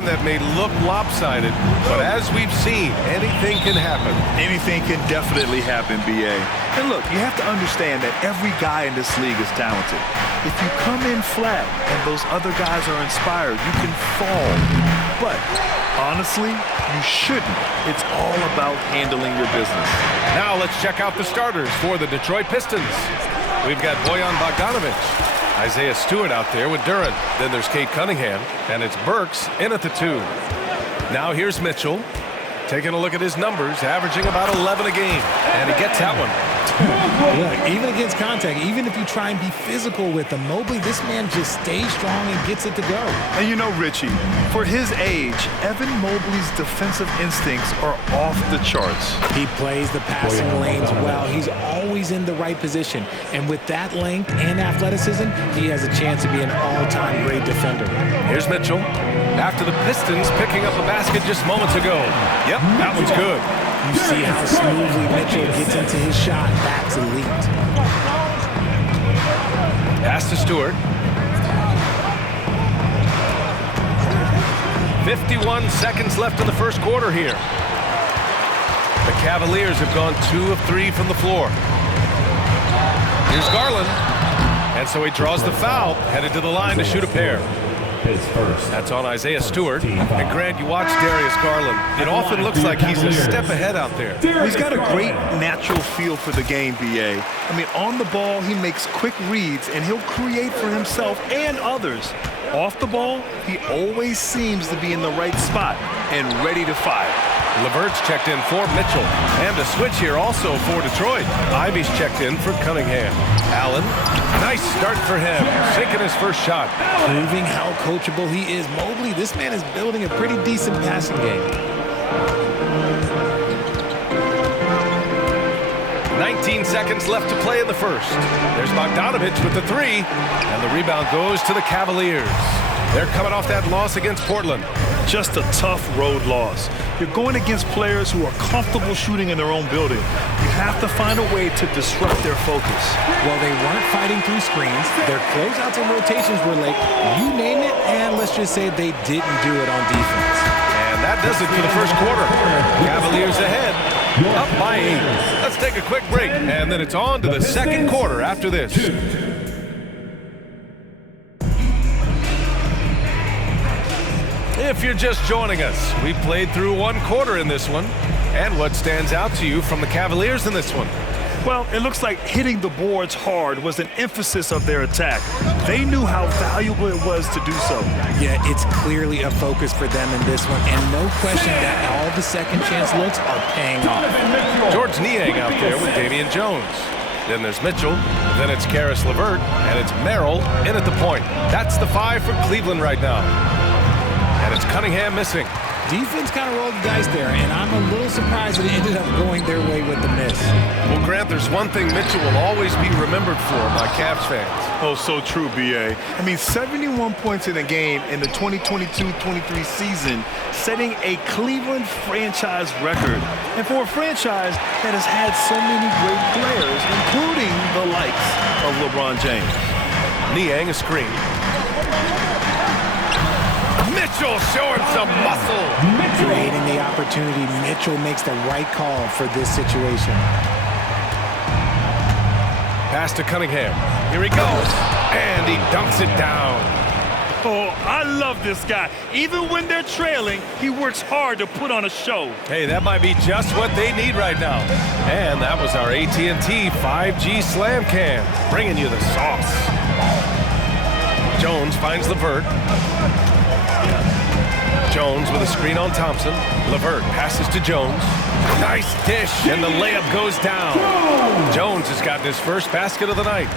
That may look lopsided, but as we've seen, anything can happen. Anything can definitely happen, B.A. And look, you have to understand that every guy in this league is talented. If you come in flat and those other guys are inspired, you can fall. But honestly, you shouldn't. It's all about handling your business. Now let's check out the starters for the Detroit Pistons. We've got Bojan Bogdanovic, Isaiah Stewart out there with Duren. Then there's Cade Cunningham, and it's Burks in at the 2. Now here's Mitchell, taking a look at his numbers, averaging about 11 a game, and he gets that one. Look, even against contact, even if you try and be physical with him, Mobley, this man just stays strong and gets it to go. And you know, Richie, for his age, Evan Mobley's defensive instincts are off the charts. He plays the passing lanes well. He's always in the right position. And with that length and athleticism, he has a chance to be an all-time great defender. Here's Mitchell, after the Pistons picking up a basket just moments ago. Yep, that one's good. You see how smoothly Mitchell gets into his shot. That's elite. Pass to Stewart. 51 seconds left in the first quarter here. The Cavaliers have gone 2 of 3 from the floor. Here's Garland. And so he draws the foul, headed to the line to shoot a pair. That's on Isaiah Stewart. And Grant, you watch Darius Garland. It often looks like he's a step ahead out there. He's got a great natural feel for the game, B.A. I mean, on the ball, he makes quick reads, and he'll create for himself and others. Off the ball, he always seems to be in the right spot and ready to fire. LeVert's checked in for Mitchell. And a switch here also for Detroit. Ivy's checked in for Cunningham. Allen, nice start for him. Sinking his first shot. Proving how coachable he is. Mobley, this man is building a pretty decent passing game. 19 seconds left to play in the first. There's Bogdanovic with the 3. And the rebound goes to the Cavaliers. They're coming off that loss against Portland. Just a tough road loss. You're going against players who are comfortable shooting in their own building. You have to find a way to disrupt their focus. Well, they weren't fighting through screens. Their closeouts and rotations were late. You name it, and let's just say they didn't do it on defense. And that does it for the first quarter. Cavaliers ahead, up by 8. Let's take a quick break, and then it's on to the second quarter after this. If you're just joining us, we played through one quarter in this one. And what stands out to you from the Cavaliers in this one? Well, it looks like hitting the boards hard was an emphasis of their attack. They knew how valuable it was to do so. Yeah, it's clearly a focus for them in this one, and no question that all the second chance looks are paying off. George Niang out there with Damian Jones. Then there's Mitchell, then it's Caris LeVert, and it's Merrill in at the point. That's the 5 for Cleveland right now. And it's Cunningham missing. Defense kind of rolled the dice there, and I'm a little surprised that it ended up going their way with the miss. Well, Grant, there's one thing Mitchell will always be remembered for by Cavs fans. Oh, so true, B.A. I mean, 71 points in a game in the 2022-23 season, setting a Cleveland franchise record. And for a franchise that has had so many great players, including the likes of LeBron James. Niang a screen. Mitchell showing some muscle. Creating the opportunity, Mitchell makes the right call for this situation. Pass to Cunningham. Here he goes. And he dunks it down. Oh, I love this guy. Even when they're trailing, he works hard to put on a show. Hey, that might be just what they need right now. And that was our AT&T 5G Slam Cam, bringing you the sauce. Jones finds LeVert. Jones with a screen on Thompson. LeVert passes to Jones. Nice dish, and the layup goes down. Jones has gotten his first basket of the night.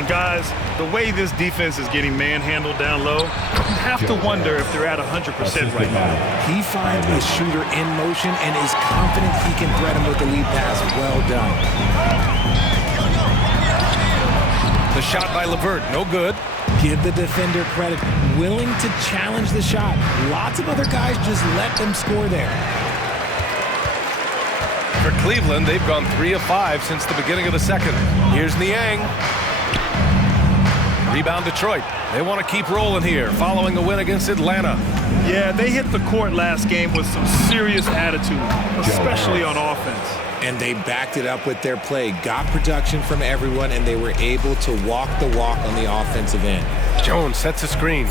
And guys, the way this defense is getting manhandled down low, you have to wonder if they're at 100% right now. He finds a shooter in motion and is confident he can thread him with the lead pass. Well done. The shot by LeVert, no good. Give the defender credit, willing to challenge the shot. Lots of other guys just let them score there. For Cleveland, they've gone 3 of 5 since the beginning of the second. Here's Niang. Rebound Detroit. They want to keep rolling here following the win against Atlanta. Yeah, they hit the court last game with some serious attitude, especially on offense. And they backed it up with their play, got production from everyone, and they were able to walk the walk on the offensive end. Jones sets a screen.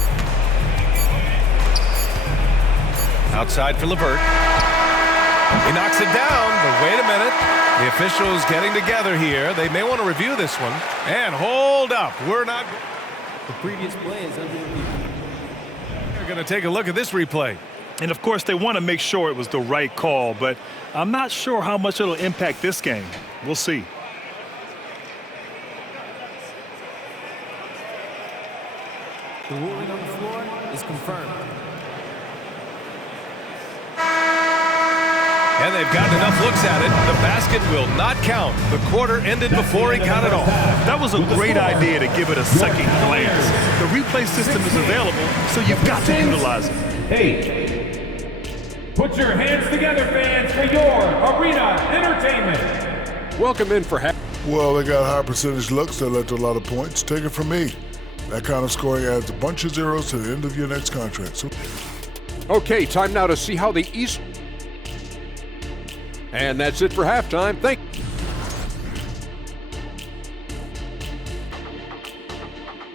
Outside for LeVert. He knocks it down, but wait a minute. The officials getting together here. They may want to review this one. And hold up. We're not... The previous play is under review. We're going to take a look at this replay. And, of course, they want to make sure it was the right call, but I'm not sure how much it'll impact this game. We'll see. The ruling on the floor is confirmed. And they've gotten enough looks at it. The basket will not count. The quarter ended before he got it off. That was a great idea to give it a second glance. The replay system is available, so you've got to utilize it. Hey, put your hands together, fans, for your arena entertainment. Welcome in for half. Well, they got high percentage looks that led to a lot of points. Take it from me. That kind of scoring adds a bunch of zeros to the end of your next contract. So Okay, time now to see how the East... And that's it for halftime. Thank you.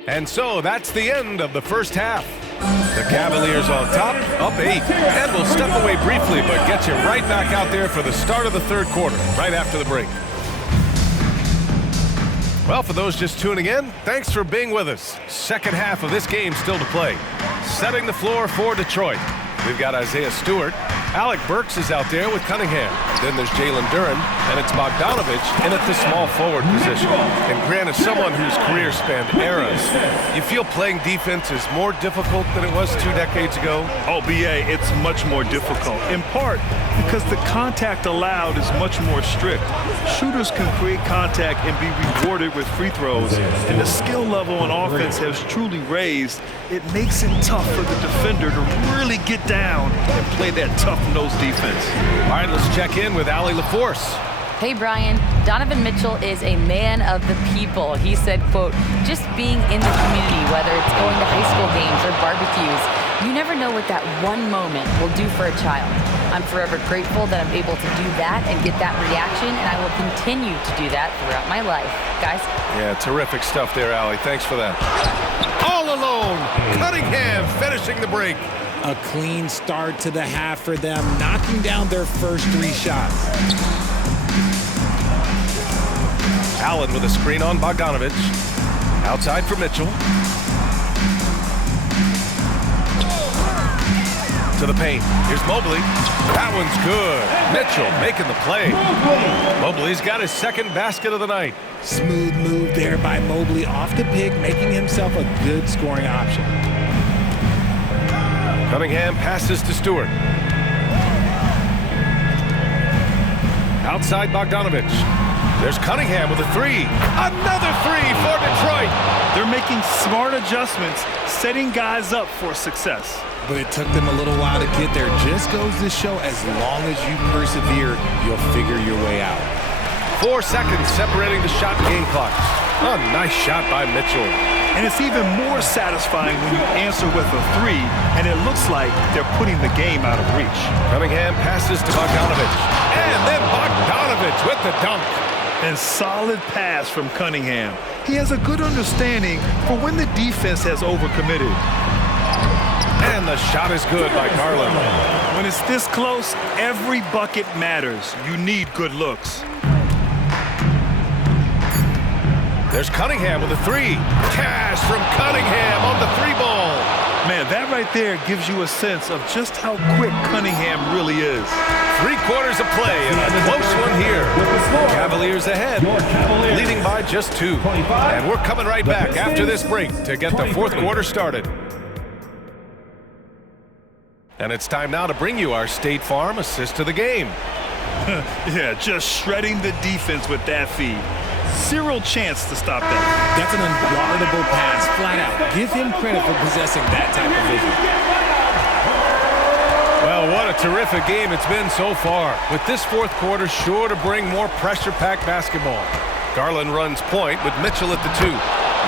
And so that's the end of the first half. The Cavaliers on top, up 8. And we'll step away briefly, but get you right back out there for the start of the third quarter, right after the break. Well, for those just tuning in, thanks for being with us. Second half of this game still to play. Setting the floor for Detroit. We've got Isaiah Stewart. Alec Burks is out there with Cunningham. Then there's Jalen Duren, and it's Bogdanovich in at the small forward position. And Grant is someone whose career spanned eras. You feel playing defense is more difficult than it was 2 decades ago? Oh, BA, it's much more difficult, in part because the contact allowed is much more strict. Shooters can create contact and be rewarded with free throws, and the skill level on offense has truly raised. It makes it tough for the defender to really get down and play that tough-nosed defense. All right, let's check in with Allie LaForce. Hey, Brian. Donovan Mitchell is a man of the people. He said, quote, just being in the community, whether it's going to high school games or barbecues, you never know what that one moment will do for a child. I'm forever grateful that I'm able to do that and get that reaction, and I will continue to do that throughout my life. Guys? Yeah, terrific stuff there, Allie. Thanks for that. All alone, Cunningham finishing the break. A clean start to the half for them, knocking down their first 3 shots. Allen with a screen on Bogdanovich. Outside for Mitchell. To the paint. Here's Mobley. That one's good. Mitchell making the play. Mobley's got his second basket of the night. Smooth move there by Mobley off the pick, making himself a good scoring option. Cunningham passes to Stewart. Outside Bogdanovich. There's Cunningham with a 3. Another 3 for Detroit. They're making smart adjustments, setting guys up for success. But it took them a little while to get there. Just goes to show, as long as you persevere, you'll figure your way out. 4 seconds separating the shot and game clock. A nice shot by Mitchell. And it's even more satisfying when you answer with a 3, and it looks like they're putting the game out of reach. Cunningham passes to Bogdanovich. And then Bogdanovich with the dunk. And solid pass from Cunningham. He has a good understanding for when the defense has overcommitted. And the shot is good by Garland. When it's this close, every bucket matters. You need good looks. There's Cunningham with a 3. Cash from Cunningham on the 3-ball. Man, that right there gives you a sense of just how quick Cunningham really is. 3 quarters of play and a close one here. Cavaliers ahead, leading by just 2. And we're coming right back after this break to get the fourth quarter started. And it's time now to bring you our State Farm assist of the game. Yeah, just shredding the defense with that feed. Zero chance to stop that. That's an unguardable pass, flat out. Give him credit for possessing that type of vision. Well, what a terrific game it's been so far. With this fourth quarter sure to bring more pressure-packed basketball. Garland runs point with Mitchell at the 2.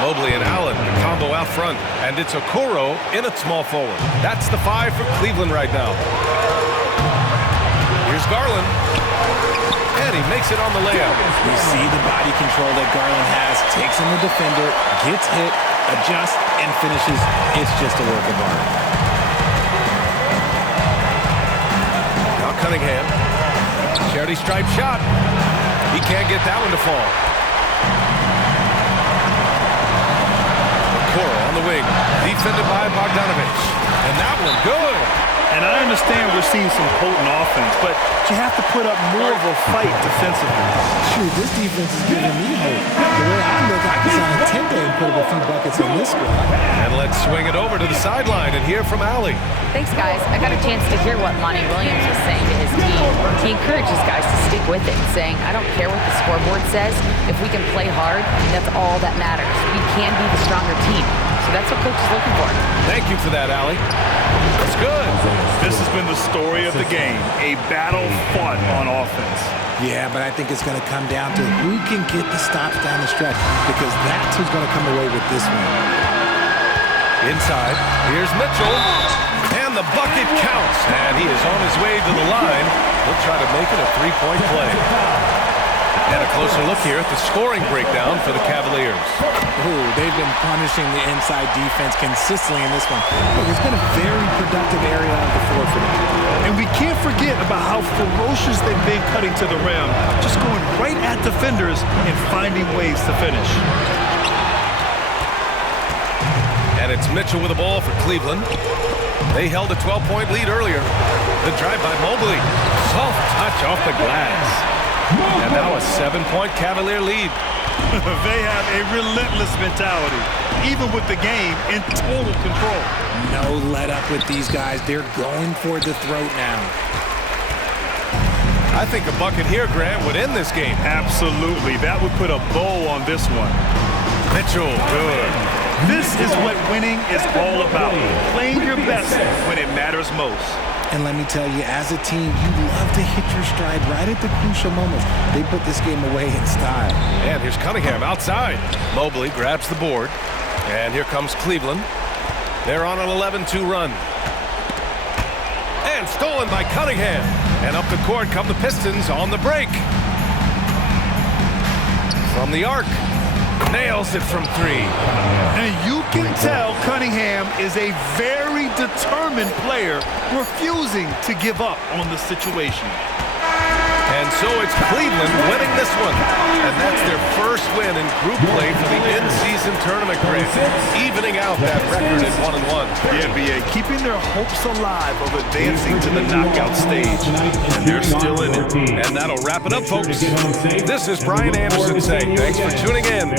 Mobley and Allen combo out front. And it's Okoro in at small forward. That's the 5 for Cleveland right now. Here's Garland. And he makes it on the layup. You see the body control that Garland has. Takes in the defender, gets hit, adjusts, and finishes. It's just a work of art. Now Cunningham. Charity stripe shot. He can't get that one to fall. Okoro on the wing. Defended by Bogdanovic. And that one good. And I understand we're seeing some potent offense, but you have to put up more of a fight defensively. Shoot, this defense is giving me hope. The way I look, I can sign a 10-day and put up a few buckets on this squad. And let's swing it over to the sideline and hear from Allie. Thanks, guys. I got a chance to hear what Monty Williams was saying to his team. He encourages guys to stick with it, saying, I don't care what the scoreboard says. If we can play hard, that's all that matters. We can be the stronger team. So that's what coach is looking for. Thank you for that, Allie. That's good. This has been the story of the game, a battle fought on offense. Yeah, but I think it's going to come down to who can get the stops down the stretch, because that's who's going to come away with this one. Inside, here's Mitchell. And the bucket counts. And he is on his way to the line. He'll try to make it a three-point play. And a closer look here at the scoring breakdown for the Cavaliers. Ooh, they've been punishing the inside defense consistently in this one. Look, it's been a very productive area of the floor for them. And we can't forget about how ferocious they've been cutting to the rim, just going right at defenders and finding ways to finish. And it's Mitchell with the ball for Cleveland. They held a 12-point lead earlier. The drive by Mobley. Soft touch off the glass. And now a 7-point Cavalier lead. They have a relentless mentality, even with the game in total control. No let up with these guys. They're going for the throat now. I think a bucket here, Grant, would end this game. Absolutely. That would put a bow on this one. Mitchell, good. This is what winning is all about. Playing your best when it matters most. And let me tell you, as a team, you love to hit your stride right at the crucial moments. They put this game away in style. And here's Cunningham outside. Mobley grabs the board. And here comes Cleveland. They're on an 11-2 run. And stolen by Cunningham. And up the court come the Pistons on the break. From the arc. Nails it from 3. And you can tell Cunningham is a very determined player, refusing to give up on the situation. And so it's Cleveland winning this one. And that's their first win in group play for the in-season tournament, Grant, evening out that record at 1-1. The NBA keeping their hopes alive of advancing to the knockout stage. And they're still in it. And that'll wrap it up, folks. This is Brian Anderson saying thanks for tuning in.